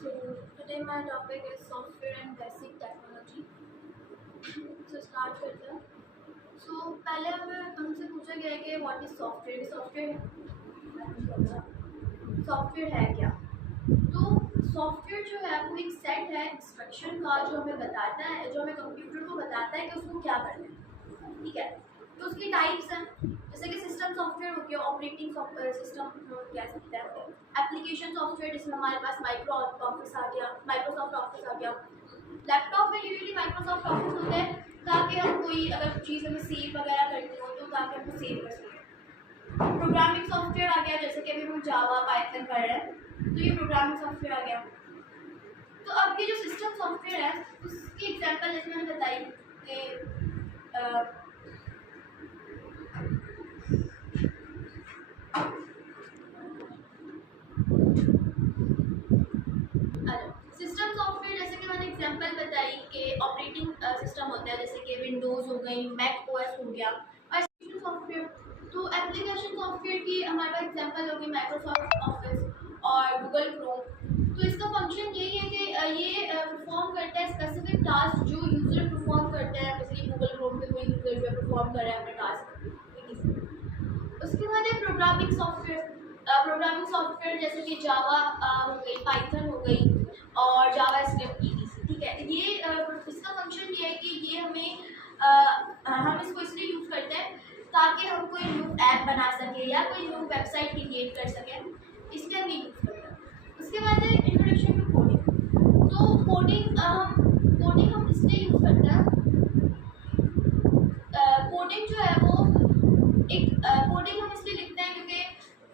So today my topic is software and basic technology. So start करते हैं. So पहले हमें हमसे पूछा गया है कि व्हाट इज सॉफ्टवेयर. सॉफ्टवेयर है क्या? तो सॉफ्टवेयर जो है वो एक सेट है इंस्ट्रक्शन का जो हमें बताता है, जो हमें कंप्यूटर को बताता है कि उसको क्या करना है. ठीक है. तो उसकी टाइप्स हैं, जैसे कि सिस्टम सॉफ्टवेयर हो गया, ऑपरेटिंग सिस्टम कह सकते हैं, एप्लीकेशन सॉफ्टवेयर जिसमें हमारे पास माइक्रोसॉफ्ट ऑफिस आ गया. लैपटॉप में यूजुअली माइक्रोसॉफ्ट ऑफिस होता है ताकि हम कोई अगर चीज़ हमें सेव वगैरह करनी हो तो ताकि हम सेव कर सकें. प्रोग्रामिंग सॉफ्टवेयर आ गया, जैसे कि अभी हम जावा पाइथन कर रहे हैं तो ये प्रोग्रामिंग सॉफ्टवेयर आ गया. तो अब ये जो सिस्टम सॉफ्टवेयर है उसकी एग्जांपल जैसे मैंने बताई कि सिस्टम सॉफ्टवेयर जैसे कि मैंने एग्जांपल बताई कि ऑपरेटिंग सिस्टम होता है, जैसे कि विंडोज़ हो गई, मैक ओएस हो गया. और एप्लीकेशन सॉफ्टवेयर, तो एप्लीकेशन सॉफ्टवेयर की हमारे पास एग्जांपल होगी माइक्रोसॉफ्ट ऑफिस और गूगल क्रोम. तो इसका फंक्शन यही है कि ये परफॉर्म करता है स्पेसिफिक टास्क जो यूज़र परफॉर्म करता है. जैसे कि गूगल क्रोम पे कोई यूज़र जो है परफॉर्म कर रहा है अपने टास्क. उसके बाद है प्रोग्रामिंग सॉफ्टवेयर जैसे कि जावा हो गई, पाइथन हो गई और जावा स्क्रिप्ट ETC. ठीक है. ये इसका फंक्शन ये है कि ये हम इसको इसलिए यूज़ करते हैं ताकि हम कोई न्यू ऐप बना सके या कोई न्यू वेबसाइट क्रिएट कर सकें, इसलिए हम ये यूज़ करते हैं. उसके बाद है इंट्रोडक्शन टू कोडिंग. तो कोडिंग हम इसलिए यूज़ करते हैं, कोडिंग जो है वो कोडिंग हम इसलिए लिखते हैं क्योंकि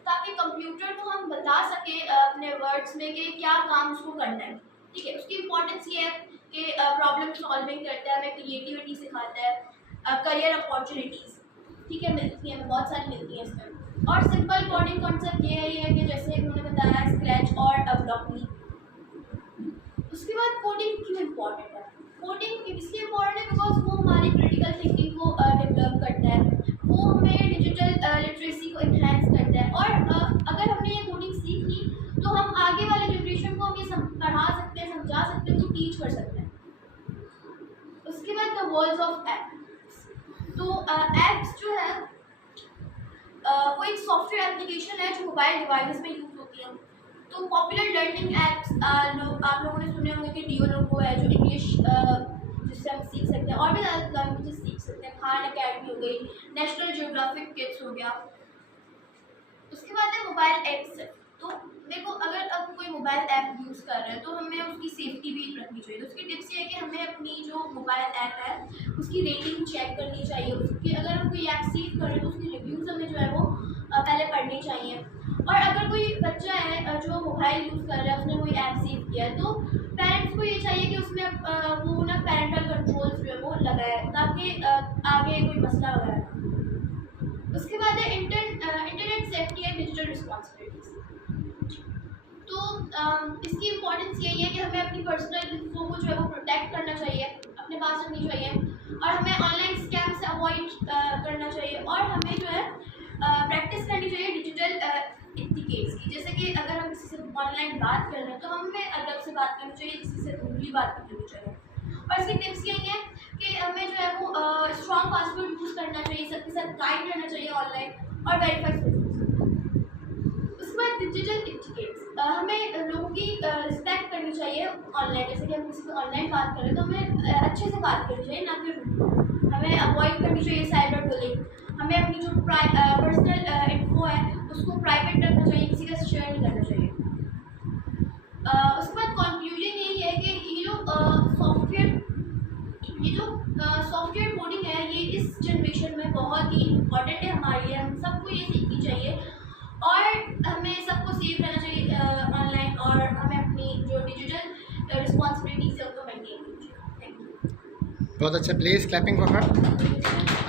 ताकि कंप्यूटर को हम बता सके अपने वर्ड्स में कि क्या काम उसको करना है. ठीक है. उसकी इम्पोर्टेंस ये है कि प्रॉब्लम सॉल्विंग करता है, हमें क्रिएटिविटी सिखाता है, करियर अपॉर्चुनिटीज़ ठीक है मिलती हैं, बहुत सारी मिलती हैं इसमें. और सिंपल कोडिंग कॉन्सेप्ट ये है कि जैसे उन्होंने बताया स्क्रैच और ब्लॉकली. उसके बाद कोडिंग क्यों इम्पॉर्टेंट है? कोडिंग इसलिए इम्पॉर्टेंट है बिकॉज वो हमारी क्रिटिकल थिंकिंग को डेवलप करता है, वो हमें डिजिटल लिटरेसी को इन्हेंस करता है. और अगर हमने ये कोडिंग सीख ली तो हम आगे वाले जनरेशन को हम ये पढ़ा सकते हैं, समझा सकते हैं, तो टीच कर सकते हैं. उसके बाद द वर्ल्ड ऑफ एप्स. तो एप्स जो है वो एक सॉफ्टवेयर एप्लीकेशन है जो मोबाइल डिवाइसेस में यूज़ होती है. तो पॉपुलर लर्निंग एप्स आप लोगों ने सुने होंगे कि डिओलोगो है जो इंग्लिश जिससे हम सीख सकते हैं और भी ज़्यादा लैंग्वेजेस सीख सकते हैं. खान अकेडमी हो गई, नेशनल जियोग्राफिक किड्स हो गया. उसके बाद है मोबाइल ऐप्स. तो देखो अगर अब कोई मोबाइल ऐप यूज़ कर रहे हैं तो हमें उसकी सेफ्टी भी रखनी चाहिए. तो उसकी टिप्स ये है कि हमें अपनी जो मोबाइल ऐप है उसकी रेटिंग चेक करनी चाहिए. उसकी अगर हम कोई ऐप सेव कर रहे हैं तो उसकी रिव्यूज़ हमें जो है वो पहले पढ़नी चाहिए. और अगर कोई बच्चा है जो मोबाइल यूज़ कर रहा है, उसने कोई ऐप सेव किया है, तो पेरेंट्स को ये चाहिए कि उसमें वो ना पेरेंटल कंट्रोल्स जो है वो लगाए ताकि आगे कोई मसला वगैरह ना. उसके बाद है internet safety and digital responsibilities. तो इसकी इम्पोर्टेंस यही है कि हमें अपनी पर्सनल इन्फो को जो है वो प्रोटेक्ट करना चाहिए, अपने पास रखनी चाहिए. और हमें ऑनलाइन स्कैम से अवॉइड करना चाहिए. और हमें जो है प्रैक्टिस करनी चाहिए डिजिटल एटिकेट्स की. जैसे कि अगर हम किसी से ऑनलाइन बात कर रहे हैं तो हमें अदब से बात करनी चाहिए, किसी से रूडली बात नहीं करनी चाहिए. और इसकी टिप्स यही है कि हमें जो है वो स्ट्रॉन्ग पासवर्ड यूज़ करना चाहिए, सबके साथ काइंड रहना चाहिए ऑनलाइन और वेरीफाई. उसके बाद डिजिटल एटिकेट्स, हमें लोगों की रिस्पेक्ट करनी चाहिए ऑनलाइन. जैसे कि हम किसी से ऑनलाइन बात कर रहे हैं तो हमें अच्छे से बात करनी चाहिए, ना कि रूड. हमें अवॉइड करनी चाहिए साइबर बुलिंग. हमें अपनी जो पर्सनल इन्फो है उसको प्राइवेट रखना चाहिए, किसी का शेयर नहीं करना चाहिए. उसके बाद कंक्लूजन यही है कि ये जो सॉफ्टवेयर कोडिंग है ये इस जनरेशन में बहुत ही इम्पॉर्टेंट है हमारे लिए. हम सबको ये सीखनी चाहिए और हमें सबको सेफ रहना चाहिए ऑनलाइन. और हमें अपनी जो डिजिटल रिस्पॉन्सिबिलिटीज़ है उनको मेंटेन करनी चाहिए. Thank you. बहुत अच्छा. Please clapping for her.